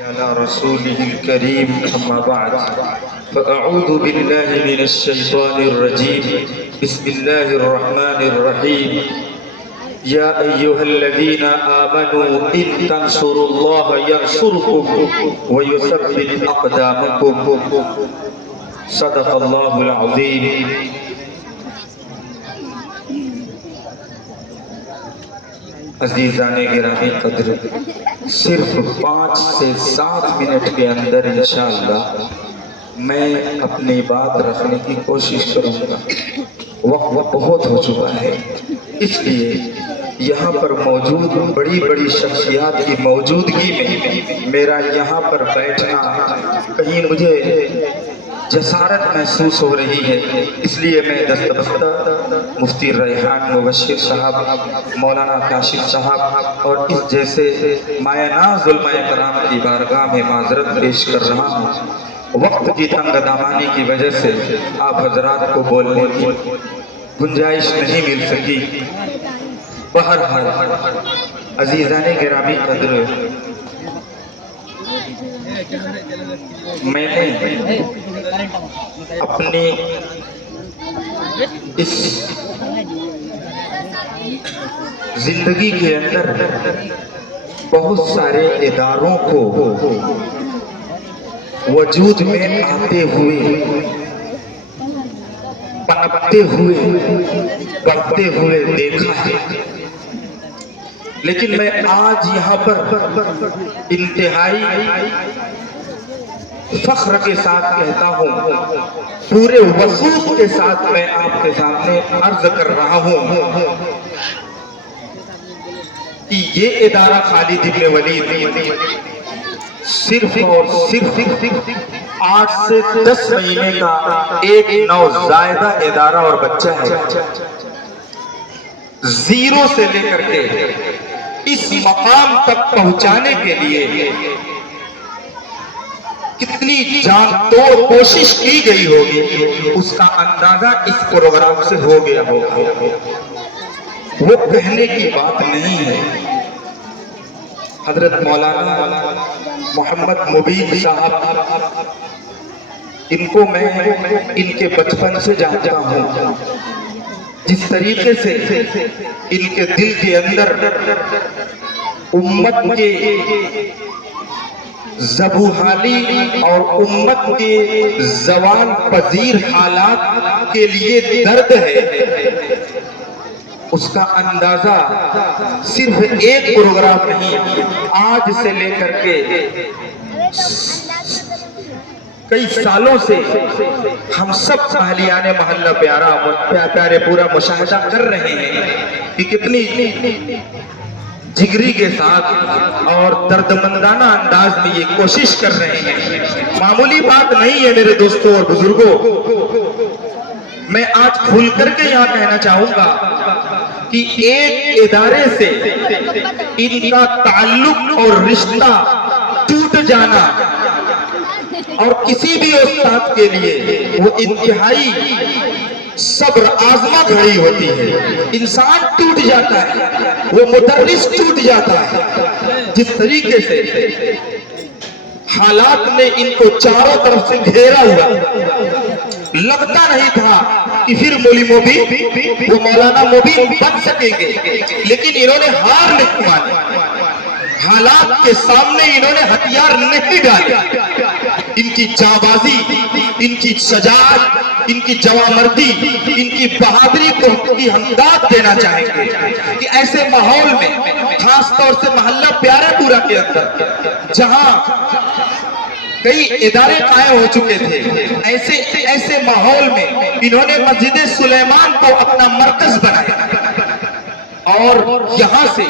على رسوله الكريم أما بعد فأعوذ بالله من الشيطان الرجيم بسم الله الرحمن الرحيم يا أيها الذين آمنوا إن تنصروا الله ينصركم ويثبت أقدامكم صدق الله العظيم. عزیزان گرامی قدر، صرف 5 سے 7 منٹ کے اندر انشاءاللہ میں اپنی بات رکھنے کی کوشش کروں گا. وقت بہت ہو چکا ہے، اس لیے یہاں پر موجود بڑی بڑی شخصیات کی موجودگی میں میرا یہاں پر بیٹھنا کہیں مجھے جسارت محسوس ہو رہی ہے. اس لیے میں دستبستہ مفتی ریحان مبشر صاحب، مولانا کاشف صاحب اور اس جیسے مایہ ناز علماء کرام کی بارگاہ میں معذرت پیش کر رہا ہوں. وقت کی تنگ دامانی کی وجہ سے آپ حضرات کو بولنے کی گنجائش نہیں مل سکی. بہرحال عزیزان گرامی قدر، میں نے اپنی اس زندگی کے اندر بہت سارے اداروں کو وجود میں آتے ہوئے، پنپتے ہوئے، بڑھتے ہوئے دیکھا ہے. لیکن میں آج یہاں پر انتہائی فخر کے ساتھ کہتا ہوں، پورے وثوق کے ساتھ میں آپ کے سامنے عرض کر رہا ہوں کہ یہ ادارہ خالد ابن ولید صرف اور صرف 8 سے 10 مہینے کا ایک نوزائیدہ ادارہ اور بچہ ہے. زیرو سے لے کر کے اس مقام تک پہنچانے کے لیے کتنی جان توڑ کوشش کی گئی ہوگی، اس کا اندازہ اس پروگرام سے ہو گیا ہوگا. وہ کہنے کی بات نہیں ہے. حضرت مولانا محمد مبین صاحب، ان کو میں ان کے بچپن سے جانتا ہوں. جس طریقے سے ان کے دل کے اندر امت کے زبوحالی اور امت کے زوال پذیر حالات کے لیے درد ہے، اس کا اندازہ صرف ایک پروگرام نہیں، آج سے لے کر کے کئی سالوں سے ہم سب اہلیان محلہ پیارے پورا مشاہدہ کر رہے ہیں کہ کتنی جگری کے ساتھ اور دردمندانہ انداز میں یہ کوشش کر رہے ہیں. معمولی بات نہیں ہے میرے دوستوں اور بزرگوں. میں آج کھل کر کے یہاں کہنا چاہوں گا کہ ایک ادارے سے ان کا تعلق اور رشتہ ٹوٹ جانا اور کسی بھی استاد کے لیے وہ انتہائی صبر آزما گھڑی ہوتی ہے. انسان ٹوٹ جاتا ہے، وہ مدرس ٹوٹ جاتا ہے. جس طریقے سے حالات نے ان کو چاروں طرف سے گھیرا ہوا، لگتا نہیں تھا کہ پھر مولی مبین وہ مولانا مبین بن سکیں گے، لیکن انہوں نے ہار نہیں مانی. حالات کے سامنے انہوں نے ہتھیار نہیں ڈالے. ان کی جانبازی، ان کی شجاعت، ان کی جوانمردی، ان کی بہادری کو ہم داد دینا چاہیں گے کہ ایسے ماحول میں، خاص طور سے محلہ پیارے پورا کے اندر جہاں کئی ادارے قائم ہو چکے تھے، ایسے ماحول میں انہوں نے مسجد سلیمان کو اپنا مرکز بنایا اور یہاں سے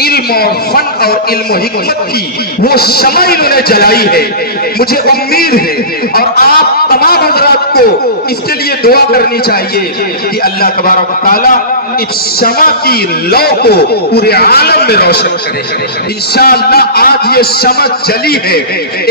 علم اور فن اور علم و حکمت کی وہ شمع انہوں نے جلائی ہے. مجھے امید ہے اور آپ تمام حضرات کو اس کے لیے دعا کرنی چاہیے کہ اللہ تبارک و تعالیٰ اس شمع کی لو کو پورے عالم میں روشن کرے. انشاءاللہ آج یہ شمع جلی ہے،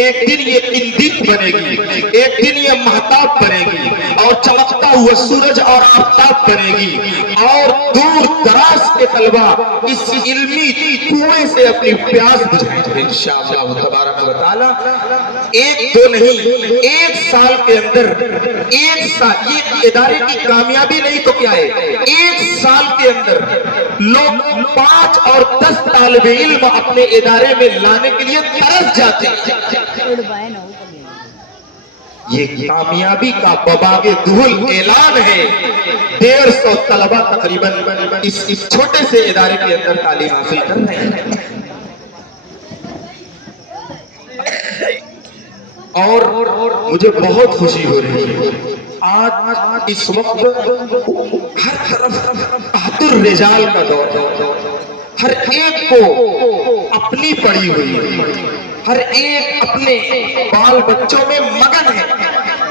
ایک دن یہ قندیل بنے گی، ایک دن یہ مہتاب بنے گی اور چمکتا ہوا سورج اور آفتاب بنے گی، اور دور دراز کے طلبہ اس علمی کنویں سے اپنی پیاس بجھائیں گے انشاءاللہ تبارک و تعالی۔ ایک دو نہیں، ایک سال کے اندر، ایک سال، یہ ادارے کی کامیابی نہیں تو کیا ہے، ایک سال کے اندر لوگ 5 اور 10 طالب علم اپنے ادارے میں لانے کے لیے ترس جاتے ہیں۔ یہ کامیابی کا بباغ دہل اعلان ہے۔ 150 طلبہ تقریباً اس چھوٹے سے ادارے کے اندر تعلیم حاصل کر رہے ہیں، اور مجھے بہت خوشی ہو رہی ہے۔ آج اس وقت ہر طرف بہادر رجال کا دور ہے، ہر ایک کو اپنی پڑی ہوئی ہے، ہر ایک اپنے بال بچوں میں مگن ہے،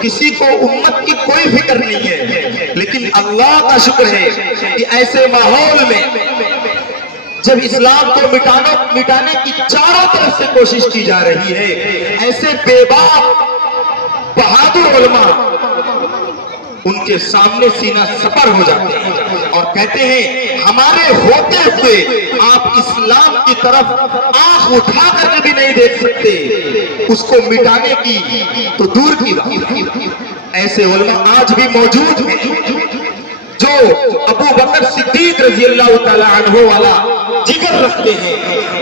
کسی کو امت کی کوئی فکر نہیں ہے۔ لیکن اللہ کا شکر ہے کہ ایسے ماحول میں جب اسلام کو مٹانے کی چاروں طرف سے کوشش کی جا رہی ہے، ایسے بے باک بہادر علماء ان کے سامنے سینہ سپر ہو جاتے ہیں اور کہتے ہیں ہمارے ہوتے ہوئے آپ اسلام کی طرف آنکھ اٹھا کر کے بھی نہیں دیکھ سکتے، اس کو مٹانے کی تو دور کی بات۔ ایسے علماء آج بھی موجود ہیں جو ابو بکر صدیق رضی اللہ تعالی عنہ والا جگر رکھتے ہیں،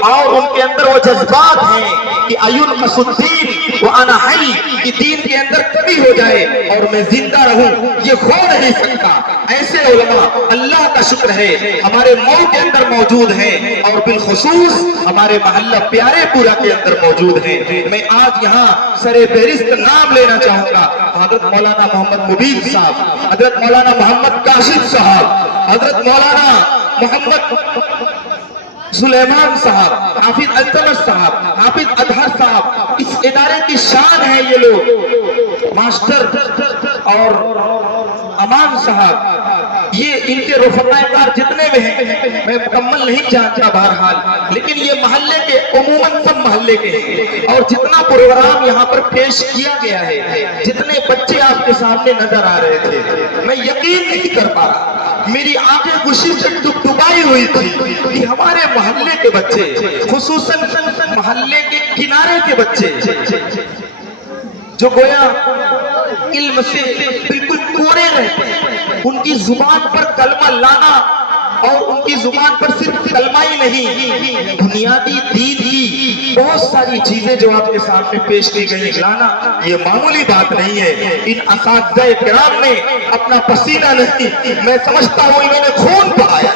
اور ان کے اندر وہ جذبات ہیں کہ اَيُنْقَصُ الدِّينُ وَأَنَا حَيٌّ، کہ دین کے اندر کمی ہو جائے اور میں زندہ رہوں یہ ہو نہیں سکتا۔ ایسے علماء اللہ کا شکر ہے ہمارے مئو کے اندر موجود ہیں، اور بالخصوص ہمارے محلہ پیارے پورا کے اندر موجود ہیں۔ میں آج یہاں سر فہرست نام لینا چاہوں گا حضرت مولانا محمد مبین صاحب، حضرت مولانا محمد کاشف صاحب، حضرت مولانا محمد سلیمان صاحب، حافظ التمش صاحب، حافظ اطہر صاحب، اس ادارے کی شان ہے یہ لوگ، ماسٹر اور امان صاحب، یہ ان کے رفقائے کار جتنے بھی ہیں میں مکمل نہیں جانتا بہرحال، لیکن یہ محلے کے عموماً سب محلے کے ہیں، اور جتنا پروگرام یہاں پر پیش کیا گیا ہے، جتنے بچے آپ کے سامنے نظر آ رہے تھے، میں یقین نہیں کر پا رہا، میری آنکھیں خوشی سے ڈبائی ہوئی تھی کہ ہمارے محلے کے بچے، خصوصاً محلے کے کنارے کے بچے جو گویا علم سے بالکل کوڑے رہتے ہیں، ان کی زبان پر کلمہ لانا، اور ان کی زبان پر صرف کلمہ ہی نہیں، بنیادی دین کی بہت ساری چیزیں جو آپ کے سامنے پیش کی گئی لانا، یہ معمولی بات نہیں ہے۔ ان اساتذہ کرام نے اپنا پسینہ نہیں، میں سمجھتا ہوں انہوں نے خون بہایا۔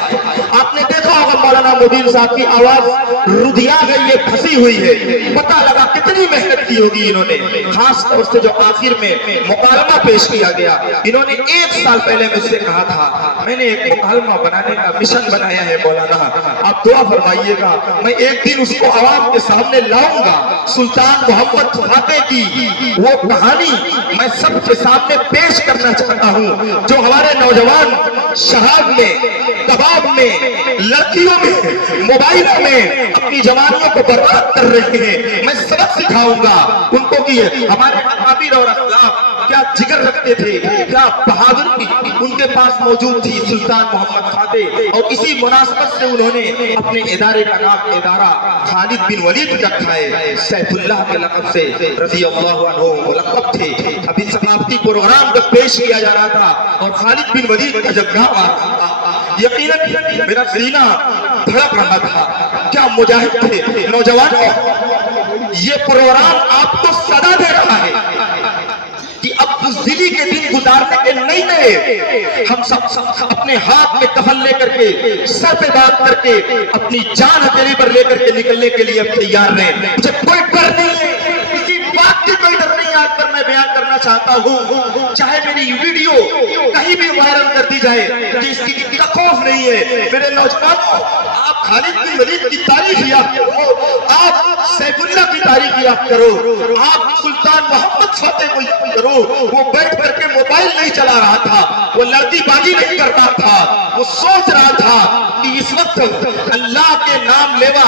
آپ نے دیکھا ہوگا مولانا مبین صاحب کی آواز ردیا گئی ہے، پھنسی ہوئی ہے، پتہ لگا کتنی محنت کی ہوگی انہوں نے، خاص طور سے جو آخر میں مکالمہ پیش کیا گیا۔ انہوں نے 1 سال پہلے مجھ سے کہا تھا میں نے ایک مکالمہ بنانے کا مشن بنایا ہے مولانا، آپ دعا فرمائیے گا، میں ایک دن اس کو عوام کے سامنے لاؤں گا، سلطان محمد فاتح کی وہ کہانی میں سب کے سامنے پیش کرنا چاہتا ہوں، جو ہمارے نوجوان شہاد میں، کباب میں، لڑکیوں میں، موبائلوں میں اپنی جوانیوں کو برباد کر رہے ہیں، میں سبق سکھاؤں گا ان کو کہ ہمارے اکابر اور اسلاف کیا جگر رکھتے تھے، کیا بہادری ان کے پاس موجود تھی، سلطان محمد فاتح، اور اسی مناسبت سے انہوں نے اپنے ادارے کا نام ادارہ خالد بن ولید رکھا ہے، سیف اللہ کے لقب سے رضی اللہ عنہ لقب تھے۔ ابھی ثقافتی پروگرام جب پیش کیا جا رہا تھا اور خالد بن ولید کا جب نام آ رہا تھا، یقیناً میرا سینہ دھڑک رہا تھا، کیا مجاہد تھے نوجوانوں، یہ پروگرام آپ کو صدا دے رہا ہے کہ اب بزدلی کے دن گزارنے کے نہیں رہے، ہم سب اپنے ہاتھ میں کفن لے کر کے، سر پہ بات کر کے، اپنی جان ہتھیلی پر لے کر کے نکلنے کے لیے اب تیار رہیں، مجھے کوئی ڈر نہیں ہے، کسی بات کی کوئی ڈر نہیں، آج کر میں بیان کرنا چاہتا ہوں، چاہے میری ویڈیو کہیں بھی وائرل کر دی جائے، مجھے اس کی خوف نہیں ہے۔ میرے نوجوانوں، آپ خالد بن ولید کی تعریف یاد کرو، آپ سیف اللہ کی تعریف یاد کرو، آپ سلطان محمد فاتح کو یاد کرو، وہ بیٹھ کر کے موبائل نہیں چلا رہا تھا، وہ لڑکی بازی نہیں کرتا تھا، وہ سوچ رہا تھا کہ اس وقت اللہ کے نام لیوا